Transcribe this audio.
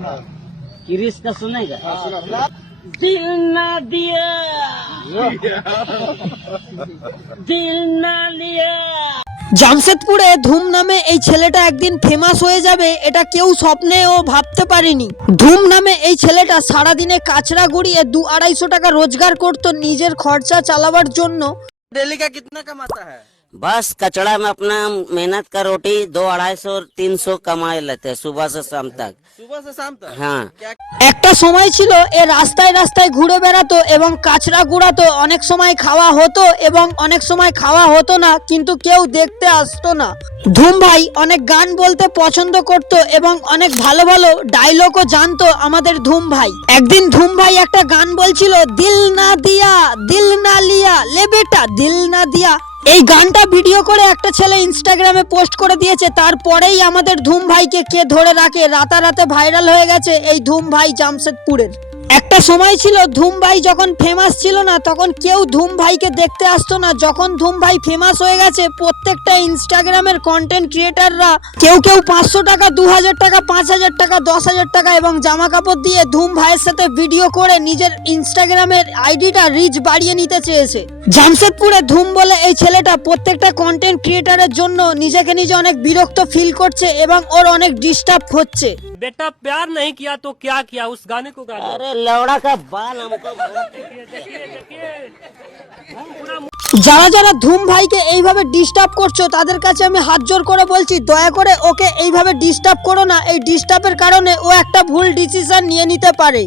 Chris का सुनेगा? दिल ना दिया, दिल ना लिया। জামশেদপুরে ধুম নামে এই ছেলেটা একদিন ফেমাস হয়ে যাবে এটা কেউ স্বপ্নেও ভাবতে পারেনি। ধুম নামে এই ছেলেটা সারাদিনে কাচরা গড়িয়ে 200-250 টাকা রোজগার করত নিজের খরচা চালাবার জন্য। डेली का कितना कमाता है? बस कचड़ा में अपना मेहनत का रोटी 200-250-300 कमा लेते हैं सुबह से शाम तक। सुबह से शाम तक? हाँ, क्या একটা সময় ছিল এ রাস্তায় রাস্তায় ঘুরে বেড়াতো এবং কাচরা গুড়াতো। অনেক সময় খাওয়া হতো এবং অনেক সময় খাওয়া হতো না, কিন্তু কেউ দেখতে আসতো না। ধুম ভাই অনেক গান বলতে পছন্দ করত এবং অনেক ভালো ভালো ডায়লগও জানতো আমাদের ধুম ভাই। একদিন ধুম ভাই একটা গান বলছিল, দিল না দিয়া দিল না লিয়া লে বেটা দিল না দিয়া। এই গানটা ভিডিও করে একটা ছেলে ইনস্টাগ্রামে পোস্ট করে দিয়েছে। তারপরেই আমাদের ধুম ভাইকে কে ধরে রাখে, রাতারাতে ভাইরাল হয়ে গেছে এই ধুম ভাই জামশেদপুরের। একটা সময় ছিল ধুম ভাই যখন ফেমাস ছিল না তখন কেউ ধুম ভাইকে দেখতে আসতো না। যখন ধুম ভাই ফেমাস হয়ে গেছে প্রত্যেকটা ইনস্টাগ্রামের কন্টেন্ট ক্রিয়েটাররা কেউ 500 টাকা, 2000 টাকা, 5000 টাকা, 10,000 টাকা এবং জামা কাপড় দিয়ে ধুম ভাইয়ের সাথে ভিডিও করে নিজের ইনস্টাগ্রামের আইডিটা রিচ বাড়িয়ে নিতে চেয়েছে। জামশেদপুরে ধুম বলে এই ছেলেটা প্রত্যেকটা কন্টেন্ট ক্রিয়েটারের জন্য নিজেকে নিজে অনেক বিরক্ত ফিল করছে এবং ওর অনেক ডিস্টার্ব হচ্ছে। बेटा प्यार नहीं किया तो क्या किया? उस गाने को गा दो। अरे लौड़ा का बाल हमको যারা যারা ধুম ভাইকে এইভাবে ডিস্টার্ব করছো তাদের কাছে আমি হাত জোর করে বলছি, দয়া করে ওকে এইভাবে ডিস্টার্ব করো না। এই ডিস্টার্বের কারণে ও একটা ভুল ডিসিশন নিয়ে নিতে পারে।